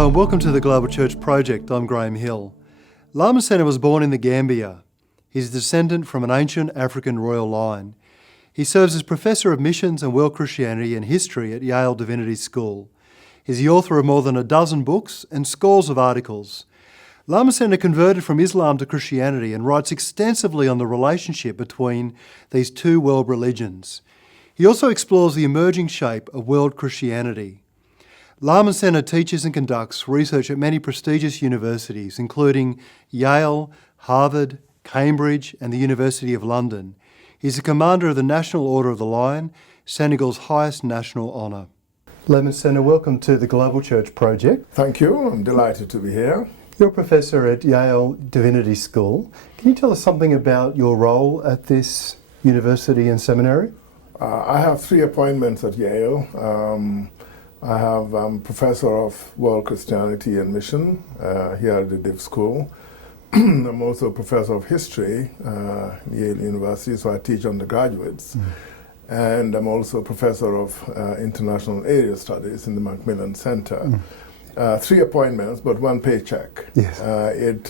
Hello and welcome to the Global Church Project. I'm Graham Hill. Lamin Sanneh was born in the Gambia. He's a descendant from an ancient African royal line. He serves as Professor of Missions and World Christianity and History at Yale Divinity School. He's the author of more than a dozen books and scores of articles. Lamin Sanneh converted from Islam to Christianity and writes extensively on the relationship between these two world religions. He also explores the emerging shape of world Christianity. Lamin Sanneh teaches and conducts research at many prestigious universities, including Yale, Harvard, Cambridge, and the University of London. He's a commander of the National Order of the Lion, Senegal's highest national honour. Lamin Sanneh, welcome to the Global Church Project. Thank you. I'm delighted to be here. You're a professor at Yale Divinity School. Can you tell us something about your role at this university and seminary? I have 3 appointments at Yale. I have Professor of World Christianity and Mission here at the Div School. I'm also Professor of History at Yale University, so I teach undergraduates. And I'm also Professor of International Area Studies in the Macmillan Center. 3 appointments, but 1 paycheck. Yes. It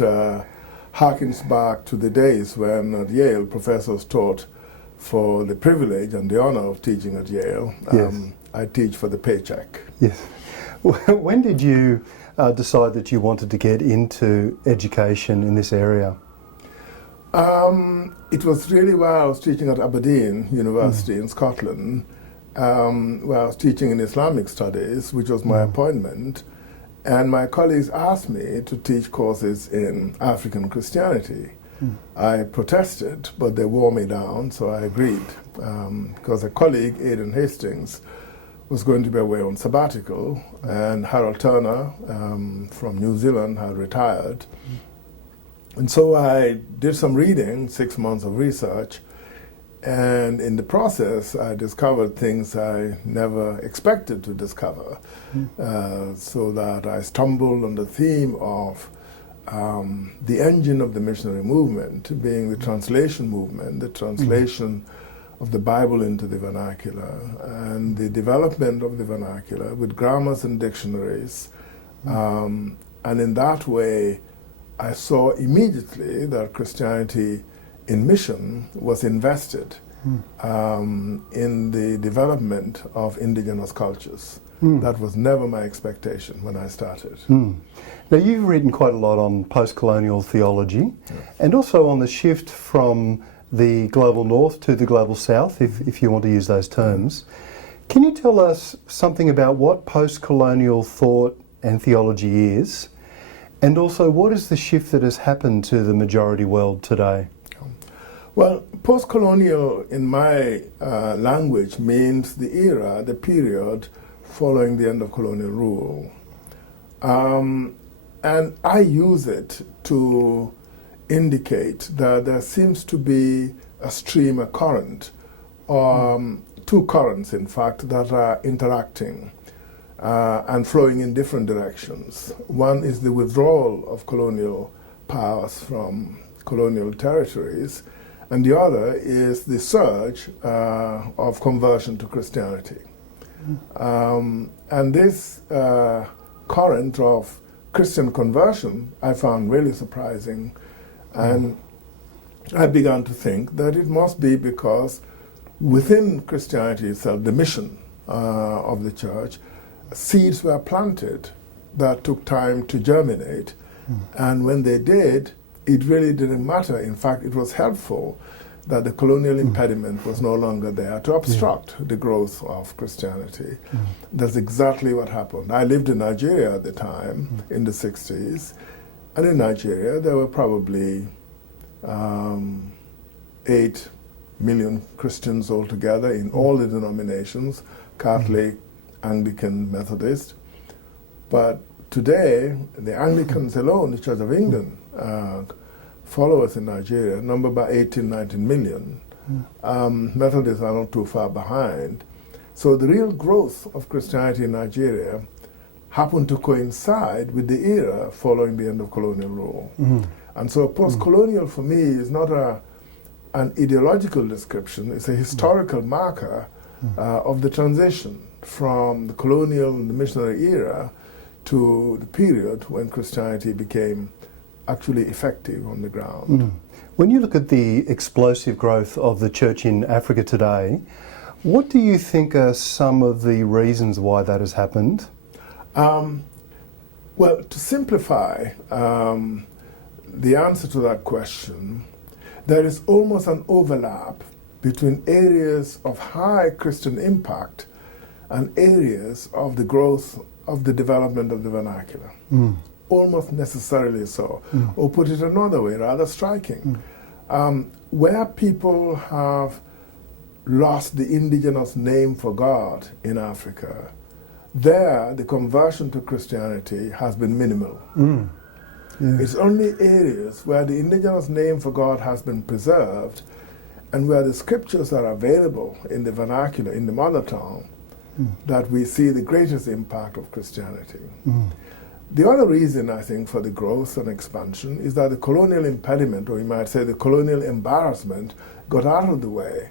harkens back to the days when at Yale professors taught for the privilege and the honor of teaching at Yale. Yes. I teach for the paycheck. Yes. When did you decide that you wanted to get into education in this area? It was really while I was teaching at Aberdeen University in Scotland, where I was teaching in Islamic studies, which was my appointment, and my colleagues asked me to teach courses in African Christianity. I protested, but they wore me down, so I agreed, because a colleague, Aidan Hastings, was going to be away on sabbatical, and Harold Turner from New Zealand had retired. And so I did some reading, 6 months of research, and in the process I discovered things I never expected to discover. So that I stumbled on the theme of the engine of the missionary movement being the translation movement, the translation of the Bible into the vernacular, and the development of the vernacular with grammars and dictionaries. And in that way, I saw immediately that Christianity in mission was invested in the development of indigenous cultures. That was never my expectation when I started. Now, you've written quite a lot on post-colonial theology, and also on the shift from the global north to the global south, if you want to use those terms. Can you tell us something about what post-colonial thought and theology is, and also what is the shift that has happened to the majority world today? Well, post-colonial in my language means the era, the period following the end of colonial rule. And I use it to indicate that there seems to be a stream, a current, or 2 currents, in fact, that are interacting and flowing in different directions. One is the withdrawal of colonial powers from colonial territories, and the other is the surge of conversion to Christianity. And this current of Christian conversion I found really surprising, and I began to think that it must be because within Christianity itself, the mission of the church, seeds were planted that took time to germinate, and when they did, it really didn't matter. In fact, it was helpful that the colonial impediment was no longer there to obstruct the growth of Christianity. That's exactly what happened. I lived in Nigeria at the time, in the 60s, and in Nigeria there were probably 8 million Christians altogether in all the denominations, Catholic, Anglican, Methodist. But today, the Anglicans alone, the Church of England, followers in Nigeria number about 18, 19 million. Methodists are not too far behind. So the real growth of Christianity in Nigeria happened to coincide with the era following the end of colonial rule. And so post-colonial for me is not an ideological description, it's a historical marker of the transition from the colonial and the missionary era to the period when Christianity became actually effective on the ground. Mm. When you look at the explosive growth of the church in Africa today, what do you think are some of the reasons why that has happened? Well, to simplify the answer to that question, there is almost an overlap between areas of high Christian impact and areas of the growth of the development of the vernacular. Mm. Almost necessarily so. Mm. Or put it another way, rather striking. Where people have lost the indigenous name for God in Africa, there the conversion to Christianity has been minimal. Mm. Yeah. It's only areas where the indigenous name for God has been preserved and where the scriptures are available in the vernacular, in the mother tongue, that we see the greatest impact of Christianity. Mm. The other reason, I think, for the growth and expansion is that the colonial impediment, or you might say the colonial embarrassment, got out of the way.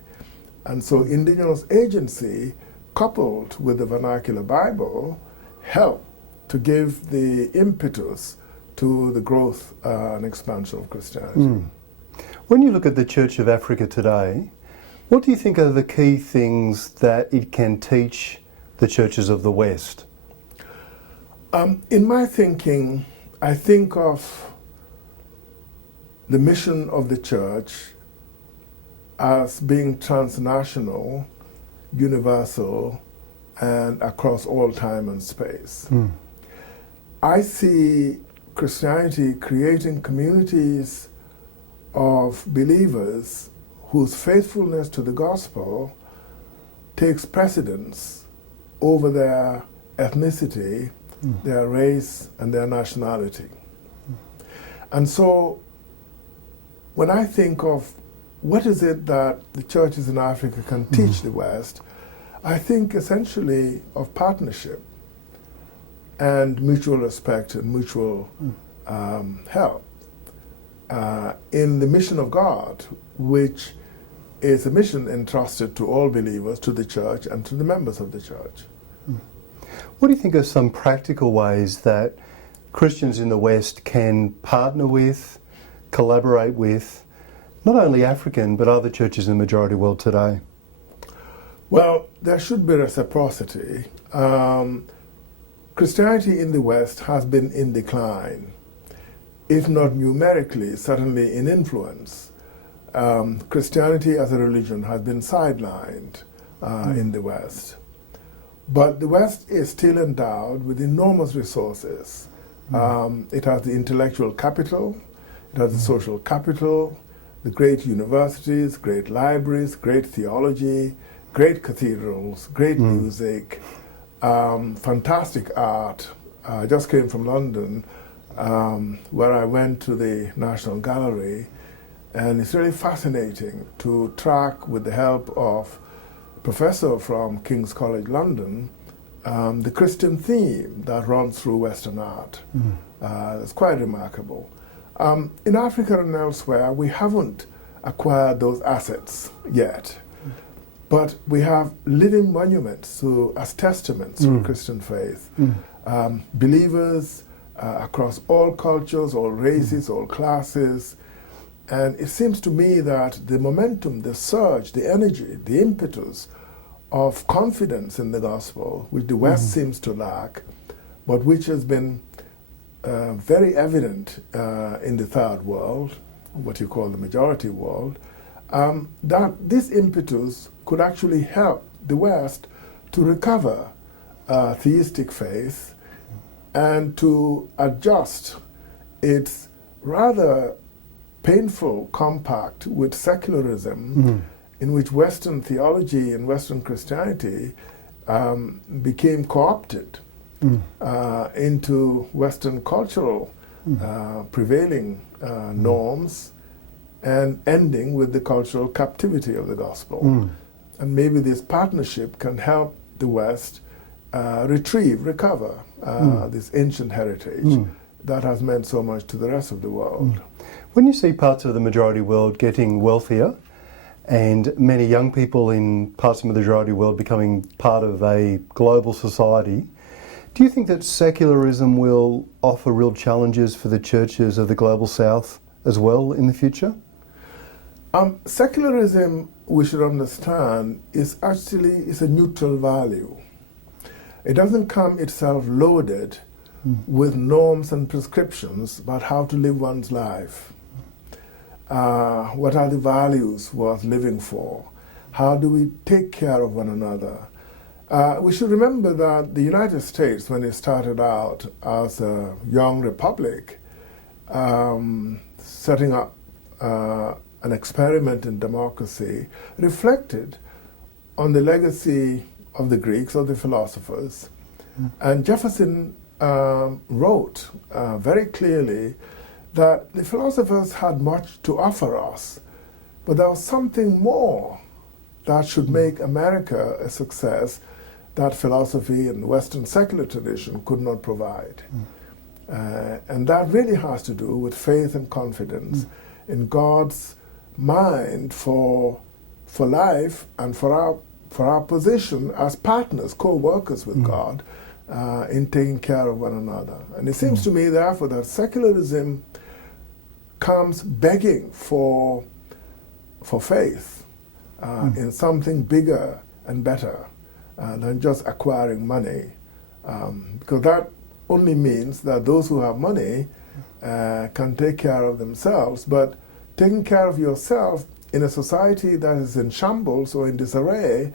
And so indigenous agency, coupled with the vernacular Bible, helped to give the impetus to the growth and expansion of Christianity. Mm. When you look at the Church of Africa today, what do you think are the key things that it can teach the churches of the West? In my thinking, I think of the mission of the church as being transnational, universal, and across all time and space. Mm. I see Christianity creating communities of believers whose faithfulness to the gospel takes precedence over their ethnicity, their race, and their nationality. And so when I think of what is it that the churches in Africa can teach the West, I think essentially of partnership and mutual respect and mutual help in the mission of God, which is a mission entrusted to all believers, to the church, and to the members of the church. What do you think are some practical ways that Christians in the West can partner with, collaborate with, not only African, but other churches in the majority world today? Well, there should be reciprocity. Christianity in the West has been in decline, if not numerically, certainly in influence. Christianity as a religion has been sidelined in the West. But the West is still endowed with enormous resources. It has the intellectual capital, it has the social capital, the great universities, great libraries, great theology, great cathedrals, great music, fantastic art. I just came from London, where I went to the National Gallery, and it's really fascinating to track, with the help of a professor from King's College London, the Christian theme that runs through Western art. It's quite remarkable. In Africa and elsewhere, we haven't acquired those assets yet, but we have living monuments as testaments to the Christian faith. Believers across all cultures, all races, all classes. And it seems to me that the momentum, the surge, the energy, the impetus of confidence in the gospel, which the West seems to lack, but which has been very evident in the third world, what you call the majority world, that this impetus could actually help the West to recover theistic faith and to adjust its rather painful compact with secularism, in which Western theology and Western Christianity became co-opted into Western cultural prevailing norms, and ending with the cultural captivity of the gospel. And maybe this partnership can help the West recover this ancient heritage that has meant so much to the rest of the world. When you see parts of the majority world getting wealthier and many young people in parts of the majority world becoming part of a global society, Do you think that secularism will offer real challenges for the churches of the Global South as well in the future? Secularism, we should understand, is a neutral value. It doesn't come itself loaded with norms and prescriptions about how to live one's life. What are the values worth living for? How do we take care of one another? We should remember that the United States, when it started out as a young republic, setting up an experiment in democracy, reflected on the legacy of the Greeks or the philosophers. And Jefferson wrote very clearly that the philosophers had much to offer us, but there was something more that should make America a success that philosophy and Western secular tradition could not provide. And that really has to do with faith and confidence in God's mind for life and for our position as partners, co-workers with God in taking care of one another. And it seems to me, therefore, that secularism comes begging for faith in something bigger and better than just acquiring money. Because that only means that those who have money can take care of themselves, but taking care of yourself in a society that is in shambles or in disarray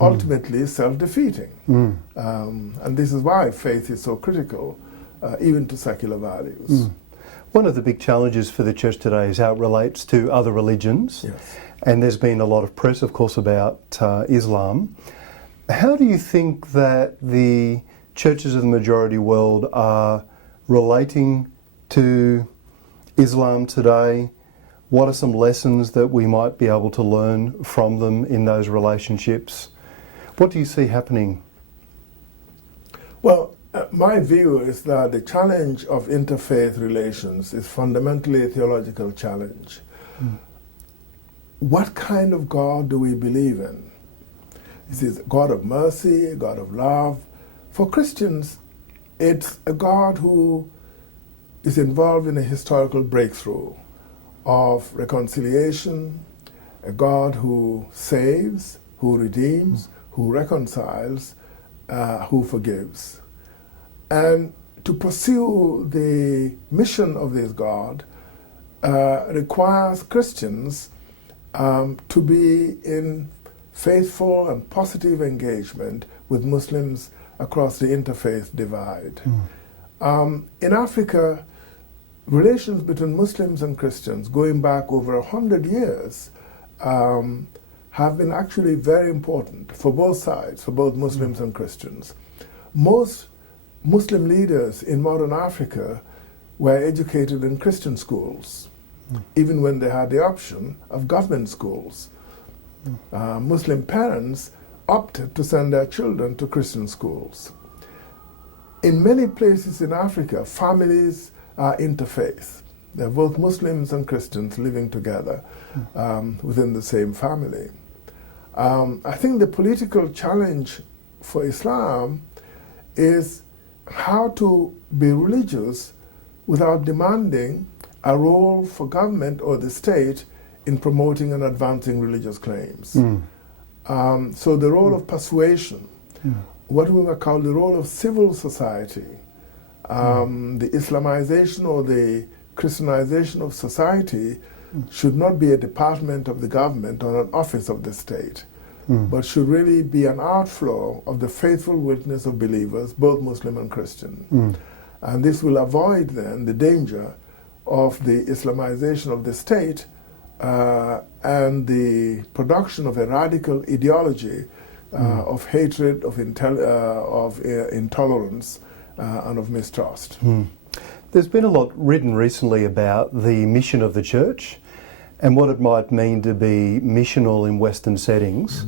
ultimately is self-defeating. And this is why faith is so critical, even to secular values. One of the big challenges for the church today is how it relates to other religions. Yes. And there's been a lot of press, of course, about Islam. How do you think that the churches of the majority world are relating to Islam today? What are some lessons that we might be able to learn from them in those relationships? What do you see happening? Well, my view is that the challenge of interfaith relations is fundamentally a theological challenge. What kind of God do we believe in? Is it a God of mercy, a God of love? For Christians, it's a God who is involved in a historical breakthrough of reconciliation, a God who saves, who redeems, who reconciles, who forgives. And to pursue the mission of this God requires Christians to be in faithful and positive engagement with Muslims across the interfaith divide. In Africa, relations between Muslims and Christians going back over 100 years have been actually very important for both sides, for both Muslims and Christians. Most Muslim leaders in modern Africa were educated in Christian schools, even when they had the option of government schools. Muslim parents opted to send their children to Christian schools. In many places in Africa, families are interfaith. They're both Muslims and Christians living together within the same family. I think the political challenge for Islam is how to be religious without demanding a role for government or the state in promoting and advancing religious claims. So the role of persuasion, what we might call the role of civil society, the Islamization or the Christianization of society should not be a department of the government or an office of the state, but should really be an outflow of the faithful witness of believers, both Muslim and Christian. And this will avoid then the danger of the Islamization of the state and the production of a radical ideology of hatred, of intolerance, and of mistrust. There's been a lot written recently about the mission of the church and what it might mean to be missional in Western settings.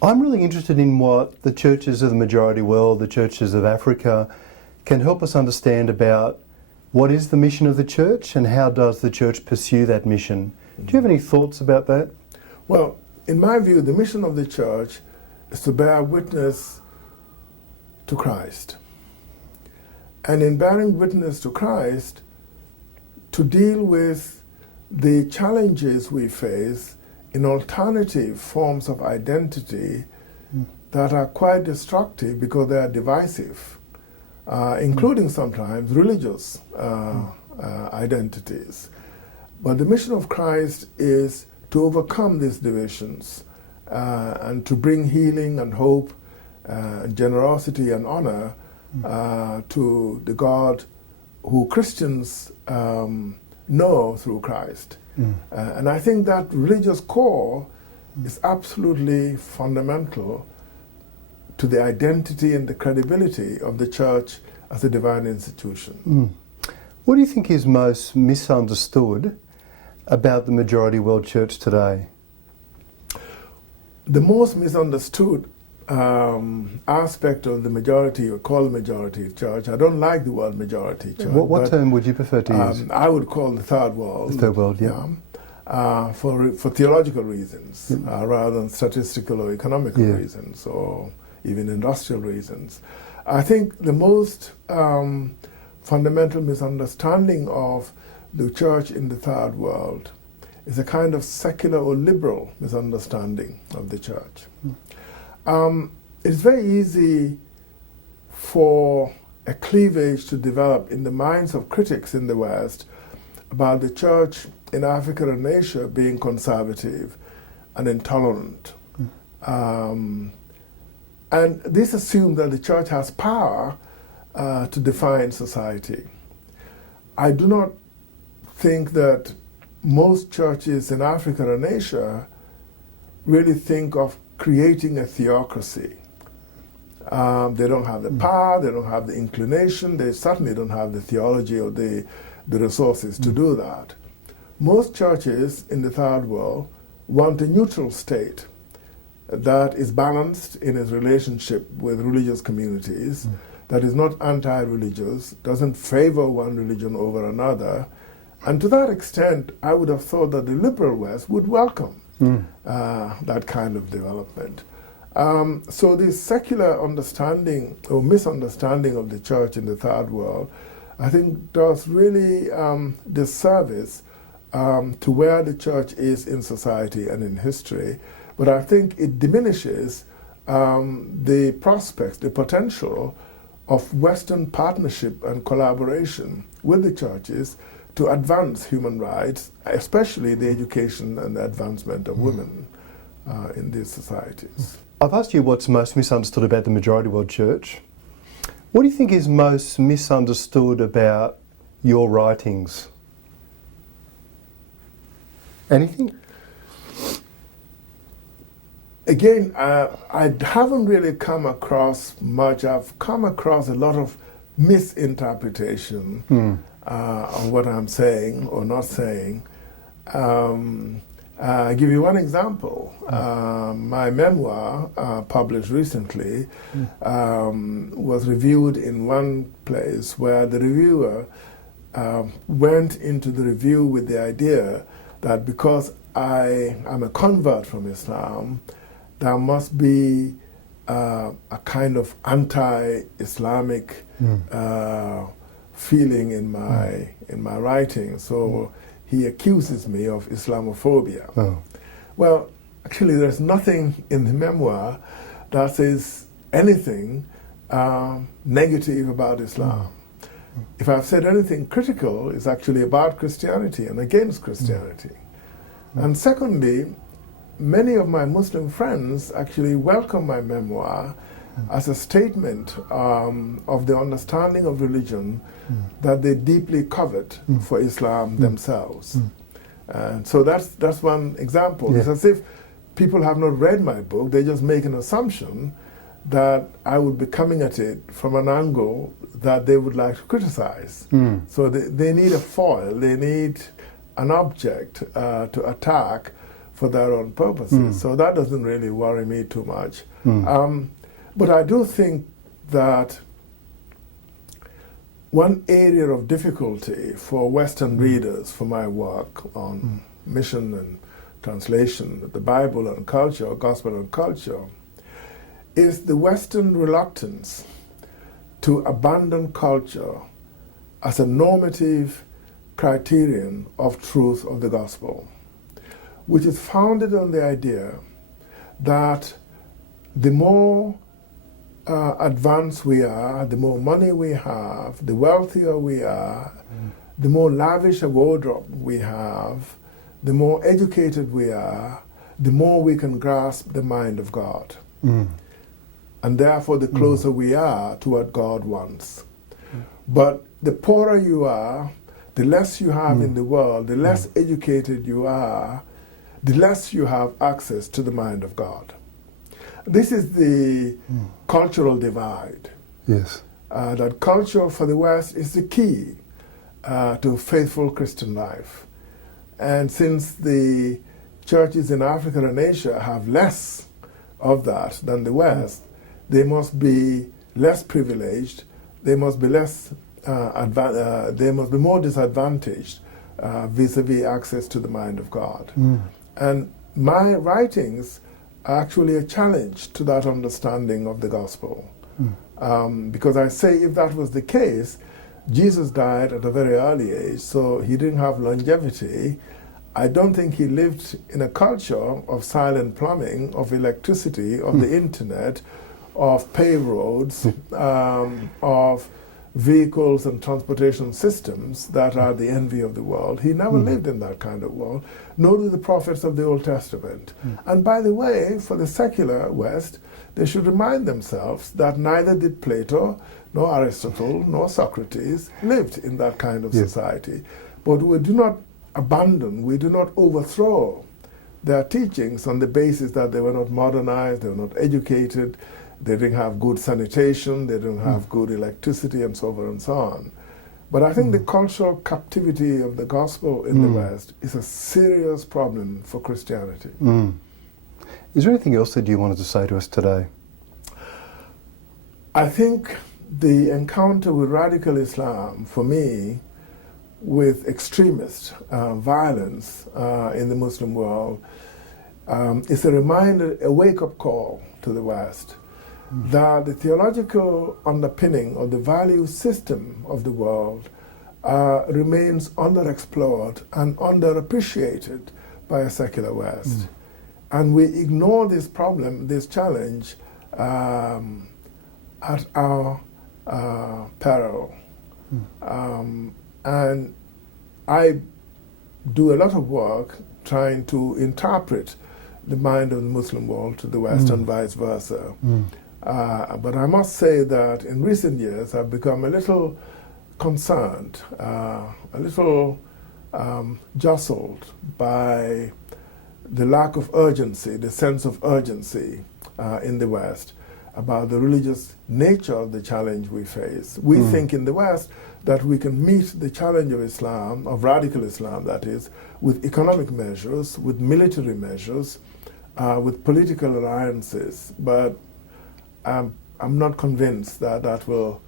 I'm really interested in what the churches of the majority world, the churches of Africa, can help us understand about what is the mission of the church and how does the church pursue that mission. Do you have any thoughts about that? Well, in my view, the mission of the church is to bear witness to Christ. and in bearing witness to Christ, to deal with the challenges we face in alternative forms of identity that are quite destructive because they are divisive, including sometimes religious identities. But the mission of Christ is to overcome these divisions and to bring healing and hope, generosity and honor to the God who Christians know through Christ. And I think that religious core is absolutely fundamental to the identity and the credibility of the church as a divine institution. What do you think is most misunderstood about the majority world church today? The most misunderstood aspect of the majority, or call majority church, I don't like the word majority church. What term would you prefer to use? I would call the third world. The third world, yeah. For theological reasons, rather than statistical or economical reasons, or even industrial reasons. I think the most fundamental misunderstanding of the church in the third world is a kind of secular or liberal misunderstanding of the church. It's very easy for a cleavage to develop in the minds of critics in the West about the church in Africa and Asia being conservative and intolerant. And this assumes that the church has power to define society. I do not think that most churches in Africa and Asia really think of creating a theocracy. They don't have the power, they don't have the inclination, they certainly don't have the theology or the resources to do that. Most churches in the third world want a neutral state that is balanced in its relationship with religious communities, that is not anti-religious, doesn't favor one religion over another. And to that extent, I would have thought that the liberal West would welcome that kind of development. So this secular understanding or misunderstanding of the church in the third world, I think does really disservice to where the church is in society and in history. But I think it diminishes the prospects, the potential of Western partnership and collaboration with the churches to advance human rights, especially the education and the advancement of women in these societies. I've asked you what's most misunderstood about the majority world church. What do you think is most misunderstood about your writings? Anything? Again, I haven't really come across much. I've come across a lot of misinterpretation of what I'm saying or not saying. I'll give you one example. My memoir, published recently, was reviewed in one place where the reviewer went into the review with the idea that because I am a convert from Islam, there must be a kind of anti-Islamic feeling in my writing. So he accuses me of Islamophobia. Well, actually, there's nothing in the memoir that says anything negative about Islam. If I've said anything critical, it's actually about Christianity and against Christianity. And secondly, many of my Muslim friends actually welcome my memoir as a statement of the understanding of religion that they deeply covet for Islam themselves. And so that's one example. It's as if people have not read my book, they just make an assumption that I would be coming at it from an angle that they would like to criticize. So they need a foil, they need an object to attack for their own purposes. So that doesn't really worry me too much. But I do think that one area of difficulty for Western readers for my work on mission and translation, the Bible and culture, gospel and culture, is the Western reluctance to abandon culture as a normative criterion of truth of the gospel, which is founded on the idea that the more advanced we are, the more money we have, the wealthier we are, the more lavish a wardrobe we have, the more educated we are, the more we can grasp the mind of God. And therefore, the closer we are to what God wants. But the poorer you are, the less you have in the world, the less educated you are, the less you have access to the mind of God. This is the cultural divide. Yes. That culture for the West is the key to faithful Christian life. And since the churches in Africa and Asia have less of that than the West, they must be less privileged, they must be less they must be more disadvantaged vis-a-vis access to the mind of God. And my writings are actually a challenge to that understanding of the gospel. Because I say if that was the case, Jesus died at a very early age, so he didn't have longevity. I don't think he lived in a culture of silent plumbing, of electricity, of the internet, of paved roads, of vehicles and transportation systems that are the envy of the world. He never lived in that kind of world, nor do the prophets of the Old Testament. And by the way, for the secular West, they should remind themselves that neither did Plato, nor Aristotle, nor Socrates lived in that kind of society. But we do not abandon, we do not overthrow their teachings on the basis that they were not modernized, they were not educated, they didn't have good sanitation, they didn't have good electricity, and so forth and so on. But I think the cultural captivity of the gospel in the West is a serious problem for Christianity. Is there anything else that you wanted to say to us today? I think the encounter with radical Islam, for me, with extremist violence in the Muslim world, is a reminder, a wake-up call to the West, that the theological underpinning of the value system of the world remains underexplored and underappreciated by a secular West. And we ignore this problem, this challenge, at our peril. And I do a lot of work trying to interpret the mind of the Muslim world to the West and vice versa. But I must say that in recent years I've become a little concerned, a little jostled by the lack of urgency, the sense of urgency in the West about the religious nature of the challenge we face. We think in the West that we can meet the challenge of Islam, of radical Islam that is, with economic measures, with military measures, with political alliances, but I'm not convinced that that will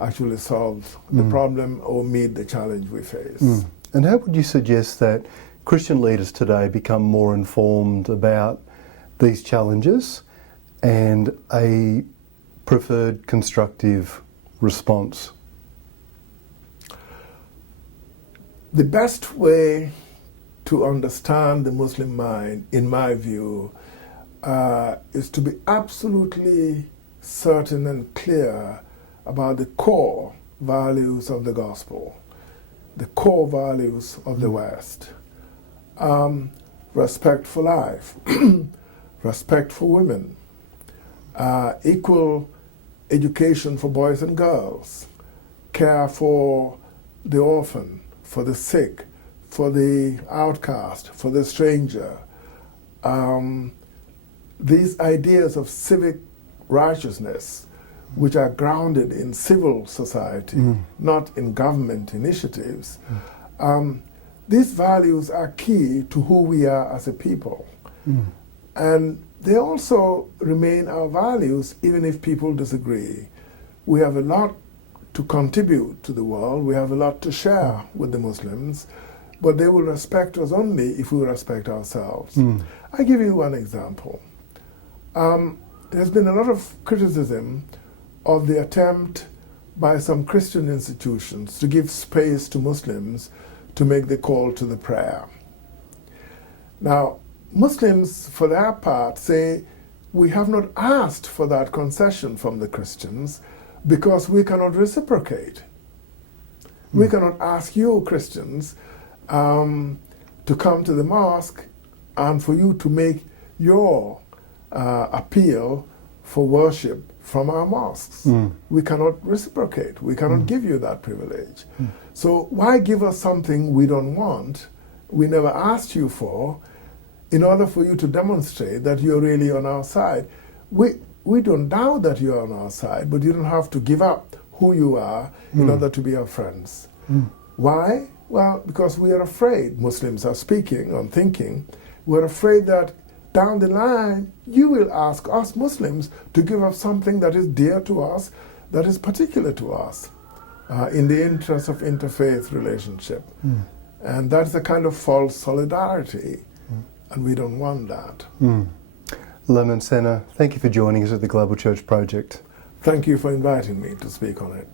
actually solve the problem or meet the challenge we face. And how would you suggest that Christian leaders today become more informed about these challenges and a preferred constructive response? The best way to understand the Muslim mind, in my view, is to be absolutely certain and clear about the core values of the gospel, the core values of the West. Respect for life, respect for women, equal education for boys and girls, care for the orphan, for the sick, for the outcast, for the stranger. These ideas of civic righteousness, which are grounded in civil society, not in government initiatives, these values are key to who we are as a people. And they also remain our values even if people disagree. We have a lot to contribute to the world, we have a lot to share with the Muslims, but they will respect us only if we respect ourselves. I give you one example. There's been a lot of criticism of the attempt by some Christian institutions to give space to Muslims to make the call to the prayer. Now, Muslims, for their part, say, we have not asked for that concession from the Christians because we cannot reciprocate. We cannot ask you, Christians, to come to the mosque and for you to make your appeal for worship from our mosques. We cannot reciprocate. We cannot give you that privilege. So why give us something we don't want, we never asked you for, in order for you to demonstrate that you're really on our side? We don't doubt that you're on our side, but you don't have to give up who you are in order to be our friends. Why? Well, because we are afraid, Muslims are speaking and thinking, we're afraid that down the line, you will ask us Muslims to give up something that is dear to us, that is particular to us, in the interest of interfaith relationship. And that's a kind of false solidarity, and we don't want that. Lamin Sanneh, thank you for joining us at the Global Church Project. Thank you for inviting me to speak on it.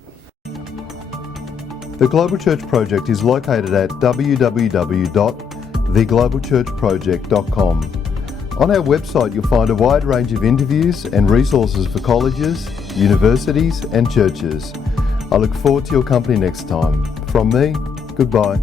The Global Church Project is located at www.theglobalchurchproject.com. On our website you'll find a wide range of interviews and resources for colleges, universities and churches. I look forward to your company next time. From me, goodbye.